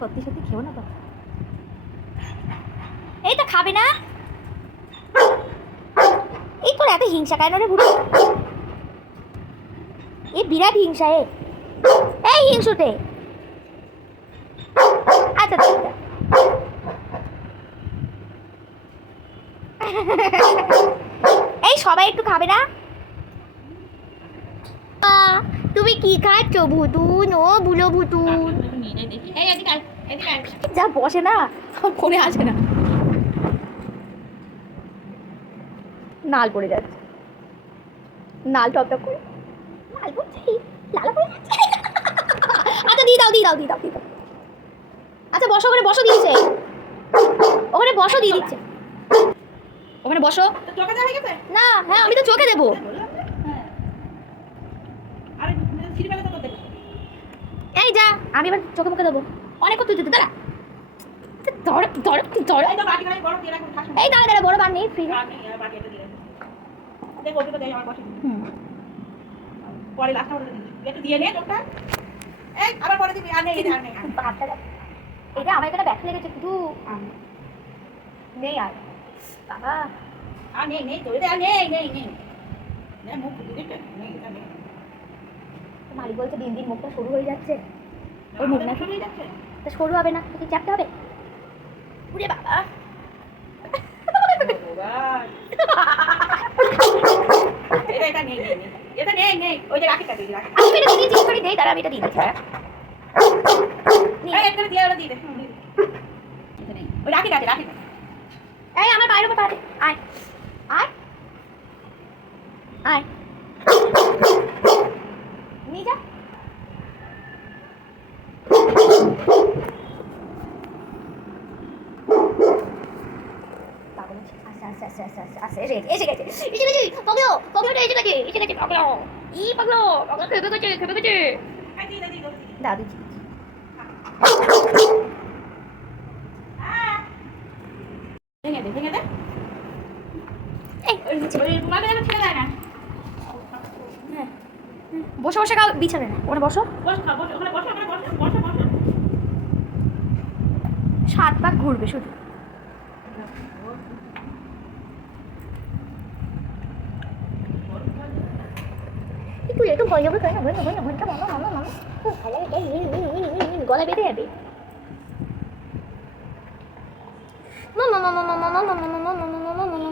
সত্যি সত্যি খেও না তো। এই তো খাবে না। এই তোর এত হিংসা কেন রে বুড়ো? এই বিরাট হিংসা এই হিংসুটে। আচ্ছা আচ্ছা। এই সবাই একটু খাবে না? তুমি কি খাচ্ছ ভুতুন? ও বুলো ভুতুন যা বসে না ফোনে আসে না, নাল পড়ে যাচ্ছে, নাল টপ টপ করে লাল পড়ছে, লাল পড়ে যাচ্ছে। আচ্ছা দিয়ে দাও দিয়ে দাও দিয়ে দাও দিয়ে দাও। আচ্ছা বসো, ওখানে বসো দিয়েছে, ওখানে বসো দিয়ে দিচ্ছে, ওখানে বসো না। হ্যাঁ আমি তো চোখে দেবো। এই যা, আমি এবার চোখে মুখে দেবো। অনেক তুই দিতে দাঁড়া, এই দাঁড়া দাঁড়া, বড় বার নেই ফ্রি। পরে লাস্টটা একটু দিয়ে নে চোখটা, এই আবার পরে দিবি। আর নেই আর নেই, এটা আমার এখানে ব্যাক লেগেছে শুধু, নেই আর বাবা। আর নেই নেই তো, এটা নেই নেই নেই না, মুখ দিতে নেই, এটা নেই। মালিক বলছে দিন দিন মুখটা সরু হয়ে যাচ্ছে। ওই মুখ না শুরু হয়ে যাচ্ছে, তা সরু হবে না, তোকে চাপতে হবে। উরে বাবা, এটা নেই নেই নেই, এটা নেই নেই, ওই যে রাখি কাটি রাখি। আমি এটা দিয়ে দিচ্ছি, করে দেই, দাঁড়া আমি এটা দিয়ে দিচ্ছি। এই একটা দিয়ে ওটা দিয়ে দে, এটা নেই, ওই রাখি কাটি রাখি। এই আমার বাইরে পাঠাতে, আয় আয় আয়, নিয়ে যা। এসে গেছে পাগলো, পাগলোটা এসে গেছে, এসে গেছে পাগলো। ই পাগলো, পাগলো খেপে গেছে, খেপে গেছে। দাদু ভেঙে দে ভেঙে দে, এই ওর নিচে মাথা যেন ছেড়ে দেয় না। বসে বসে খাও বিছানায়, ওখানে বসো। বসো খাও, বসো ওখানে, বসো ওখানে, বসো বসো বসো। 7 পাক ঘুরবে শুধু। একটু একটু ভয় যাবে, তাই না? ভয় না ভয় না, ভয়টা মামা মামা মামা খুব ভালো লাগে, গলায় বেঁধে যাবে। মামা মামা মামা মামা মামা মামা মামা।